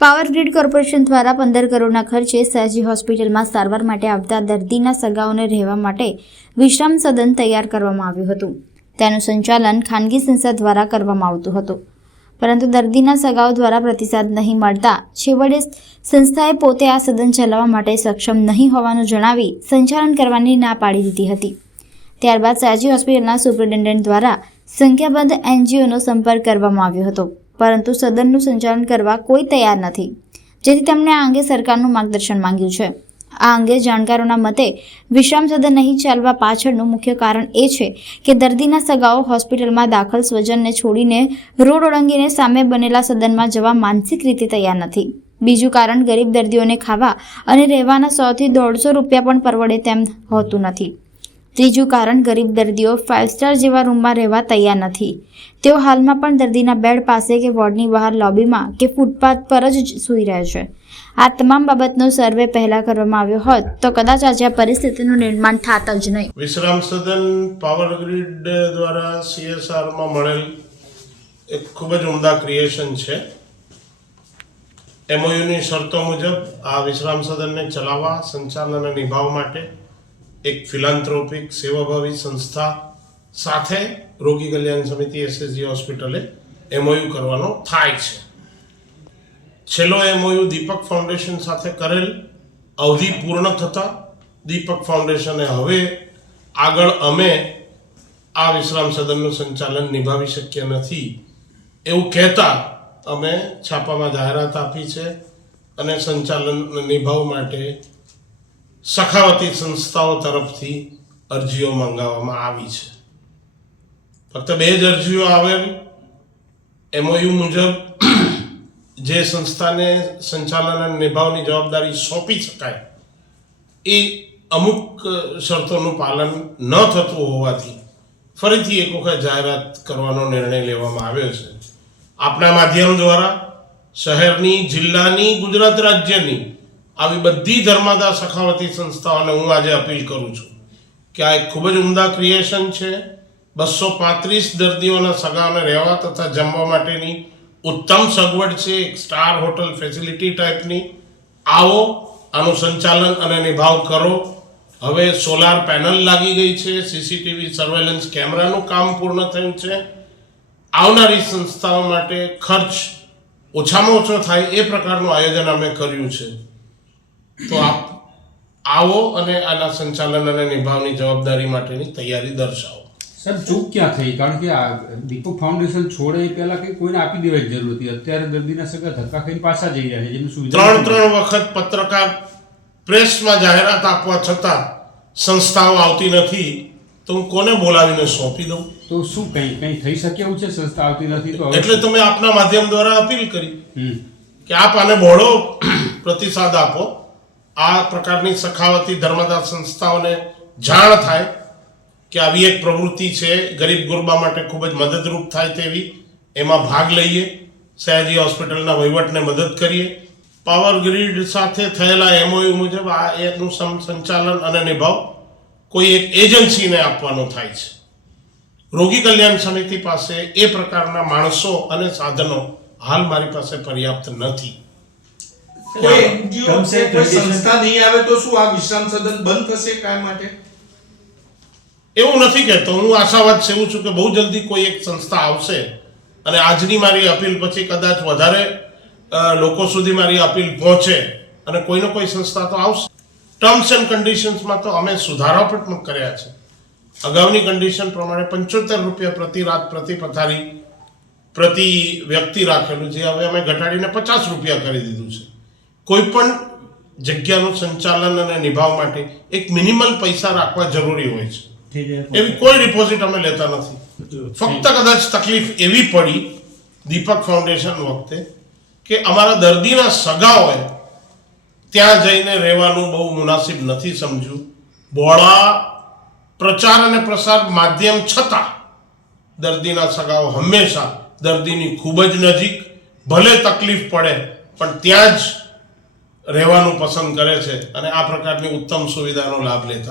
Power grid corporation દ્વારા પંદર કરોડના ખર્ચે સયાજી હોસ્પિટલમાં સારવાર માટે આવતા દર્દીના સગાઓને રહેવા માટે વિશ્રામ સદન તૈયાર કરવામાં આવ્યું હતું. તેનું સંચાલન ખાનગી સંસ્થા દ્વારા કરવામાં આવતું હતું. પરંતુ દર્દીના સગાઓ દ્વારા પ્રતિસાદ નહીં મળતા છેવટે સંસ્થાએ પોતે આ સદન ચલાવવા માટે સક્ષમ નહીં હોવાનું જણાવી સંચાલન કરવાની ના પાડી દીધી હતી. ત્યારબાદ સાજી હોસ્પિટલના સુપ્રિન્ટેન્ડન્ટ દ્વારા સંખ્યાબંધ એનજીઓનો સંપર્ક કરવામાં આવ્યો હતો, પરંતુ સદનનું સંચાલન કરવા કોઈ તૈયાર નથી, જેથી તેમણે આ અંગે સરકારનું માર્ગદર્શન માંગ્યું છે. આ અંગે જાણકારોના મતે, વિશ્રામ સદન નહીં ચાલવા પાછળનું મુખ્ય કારણ એ છે કે દર્દીના સગાઓ હોસ્પિટલમાં દાખલ સ્વજનને છોડીને રોડ ઓળંગીને સામે બનેલા સદનમાં જવા માનસિક રીતે તૈયાર નથી. બીજું કારણ ગરીબ દર્દીઓને ખાવા અને રહેવાના સોથી દોઢસો રૂપિયા પણ પરવડે તેમ હોતું નથી. ત્રીજું કારણ ગરીબ દર્દીઓ ફાઇવ સ્ટાર જેવા રૂમમાં રહેવા તૈયાર નથી. તેઓ હાલમાં પણ દર્દીના બેડ પાસે કે વોર્ડની બહાર લોબીમાં કે ફૂટપાથ પર જ સૂઈ રહે છે. આ તમામ બાબતનો સર્વે પહેલાં કરવામાં આવ્યો હોત તો કદાચ આજે આ પરિસ્થિતિનું નિર્માણ થાત જ નહીં. વિશ્રામ સદન પાવર ગ્રીડ દ્વારા સીએસઆરમાં મળેલ એક ખૂબ જ ઉમદા ક્રિએશન છે. એમઓયુની શરતો મુજબ આ વિશ્રામ સદનને ચલાવવા, સંચાલન અને માટે એક ફિલાન્થ્રોપિક સેવાભાવી સંસ્થા સાથે રોગી કલ્યાણ સમિતિ એસએસજી હોસ્પિટલે એમઓયુ કરવાનો થાય છે. છેલ્લો એમઓયુ દીપક ફાઉન્ડેશન સાથે કરેલ અવધિ પૂર્ણ થતાં દીપક ફાઉન્ડેશને હવે આગળ અમે આ વિશ્રામ સદનનું સંચાલન નિભાવી શક્ય નથી એવું કહેતા અમે છાપામાં જાહેરાત આપી છે અને સંચાલન નિભાવવા માટે સખાવતી સંસ્થાઓ તરફથી અરજીઓ મંગાવવામાં આવી છે. ફક્ત બે જ અરજીઓ આવેલ એમઓયુ મુજબ જે સંસ્થાને સંચાલન અને નિભાવની જવાબદારી સોંપી શકાય, એ અમુક શરતોનું પાલન ન થતું હોવાથી ફરીથી એક વખત જાહેરાત કરવાનો નિર્ણય લેવામાં આવ્યો છે. આપણા માધ્યમ દ્વારા શહેરની, જિલ્લાની, ગુજરાત રાજ્યની આવી બધી ધર્માદા સખાવતી સંસ્થાઓને હું આજે અપીલ કરું છું કે આ એક ખૂબ જ ઉમદા ક્રિએશન છે. બસો પાંત્રીસ દર્દીઓના સગાઓને રહેવા તથા જમવા માટેની ઉત્તમ સગવડ છે. એક સ્ટાર હોટલ ફેસિલિટી ટાઈપની આવો, આનું સંચાલન અને નિભાવ કરો. હવે સોલાર પેનલ લાગી ગઈ છે. સીસીટીવી સર્વેલન્સ કેમેરાનું કામ પૂર્ણ થયું છે. આવનારી સંસ્થાઓ માટે ખર્ચ ઓછામાં ઓછો થાય એ પ્રકારનું આયોજન અમે કર્યું છે. તો આપ આવો અને આના સંચાલન અને નિભાવની જવાબદારી માટેની તૈયારી દર્શાવો. સર ચૂક ક્યાં થઈ? કારણ કે આ દીપક ફાઉન્ડેશન છોડે એ પહેલા કંઈ કોઈને આપી દેવાની જરૂર હતી અત્યારે દર્દીના સગા ધક્કા ખાઈને પાછા જઈ રહ્યા છે જેમની સુવિધા ત્રણ ત્રણ વખત પત્રકાર પ્રેસમાં જાહેરાત આપવા છતાં સંસ્થાઓ આવતી નથી. તો હું કોને બોલાવીને સોંપી દઉં? તો શું કંઈ કંઈ થઈ શકે એવું છે? સંસ્થા આવતી નથી તો એટલે તમે આપના માધ્યમ દ્વારા અપીલ કરી. કે આપ આને બહોળો પ્રતિસાદ આપો. આ પ્રકારની સખાવતી ધર્મદા સંસ્થાઓને જાણ થાય કે આવી એક પ્રવૃત્તિ છે, ગરીબ ગુરબા માટે ખૂબ જ મદદરૂપ થાય તેવી, એમાં ભાગ લઈએ, સયાજી હોસ્પિટલના વહીવટને મદદ કરીએ. પાવર ગ્રીડ સાથે થયેલા એમઓયુ મુજબ આ એનું સંચાલન અને નિભાવ કોઈ એક એજન્સીને આપવાનો થાય છે. રોગી કલ્યાણ સમિતિ પાસે એ પ્રકારના માણસો અને સાધનો હાલ મારી પાસે પર્યાપ્ત નથી. કોઈ એનજીઓ કે કોઈ સંસ્થા નહીં આવે તો શું આ વિશ્રામ સદન બંધ થશે કાયમ માટે? એવું નથી કહેતો. હું આશાવાદ સેવું છું કે બહુ જલ્દી કોઈ એક સંસ્થા આવશે. અને આજની મારી અપીલ પછી કદાચ વધારે લોકો સુધી મારી અપીલ પહોંચે અને કોઈનો કોઈ સંસ્થા તો આવશે. ટર્મ્સ એન્ડ કન્ડિશન્સમાં તો અમે સુધારા પણ કર્યા છે. અગાઉની કન્ડિશન પ્રમાણે પંચોતેર રૂપિયા પ્રતિ રાત પ્રતિ પથારી પ્રતિ વ્યક્તિ રાખેલું છે. હવે અમે ઘટાડીને પચાસ રૂપિયા કરી દીધું છે. કોઈ પણ જગ્યાનું સંચાલન અને નિભાવ માટે એક મિનિમલ પૈસા રાખવા જરૂરી હોય છે. એવી કોઈ ડિપોઝિટ અમે લેતા નથી. ફક્ત કદાચ તકલીફ એવી પડી દીપક ફાઉન્ડેશન વખતે કે અમારા દર્દીના સગાઓએ ત્યાં જઈને રહેવાનું બહુ મુનાસિબ નથી સમજ્યું. બોળા પ્રચાર અને પ્રસાર માધ્યમ છતાં દર્દીના સગાઓ હંમેશા દર્દીની ખૂબ જ નજીક ભલે તકલીફ પડે પણ ત્યાં જ રહેવાનું પસંદ કરે છે અને આ પ્રકારની ઉત્તમ સુવિધાનો લાભ લેતા